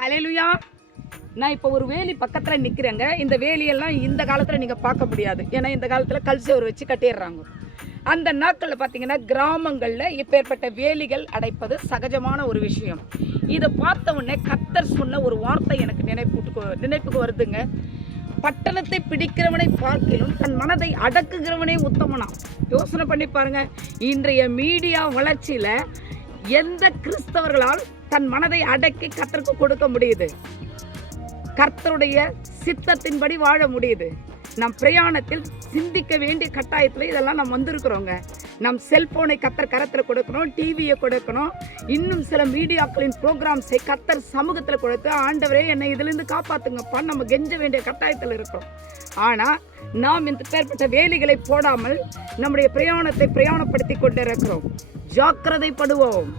ஹalleluya. நான் இப்போ ஒரு வேலி பக்கத்தில் நிற்கிறேங்க இந்த வேலியெல்லாம் இந்த காலத்தில் நீங்கள் பார்க்க முடியாது. ஏன்னா இந்த காலத்தில் கல் வச்சு கட்டிடுறாங்க. அந்த நாட்களில் பார்த்தீங்கன்னா கிராமங்களில் இப்பேற்பட்ட வேலிகள் அடைப்பது சகஜமான ஒரு விஷயம். இதை பார்த்த உடனே கத்தர் சொன்ன ஒரு வார்த்தை எனக்கு நினைப்புக்கு நினைப்புக்கு வருதுங்க. பட்டணத்தை பிடிக்கிறவனை பார்க்கிலும் தன் மனதை அடக்குகிறவனே உத்தமனா யோசனை பண்ணி பாருங்க. இன்றைய மீடியா வளர்ச்சியில் எந்த கிறிஸ்தவர்களால் தன் மனதை அடக்கி கத்தருக்கு கொடுக்க முடியுது? கர்த்தருடைய சித்தத்தின்படி வாழ முடியுது. நம் பிரயாணத்தில் சிந்திக்க வேண்டிய கட்டாயத்தில் இதெல்லாம் நம்ம வந்திருக்கிறோங்க. நம் செல்போனை கத்தர் கரத்தில் கொடுக்கணும் டிவியை கொடுக்கணும். இன்னும் சில மீடியாக்களின் ப்ரோக்ராம்ஸை கத்தர் சமூகத்தில் கொடுத்து ஆண்டவரே என்னை இதுலேருந்து காப்பாத்துங்கப்பா. நம்ம கெஞ்ச வேண்டிய கட்டாயத்தில் இருக்கிறோம். ஆனால் நாம் இந்த பேர்பட்ட வேலிகளை போடாமல் நம்முடைய பிரயாணத்தை பிரயாணப்படுத்தி கொண்டிருக்கிறோம். ஜாக்கிரதைப்படுவோம்.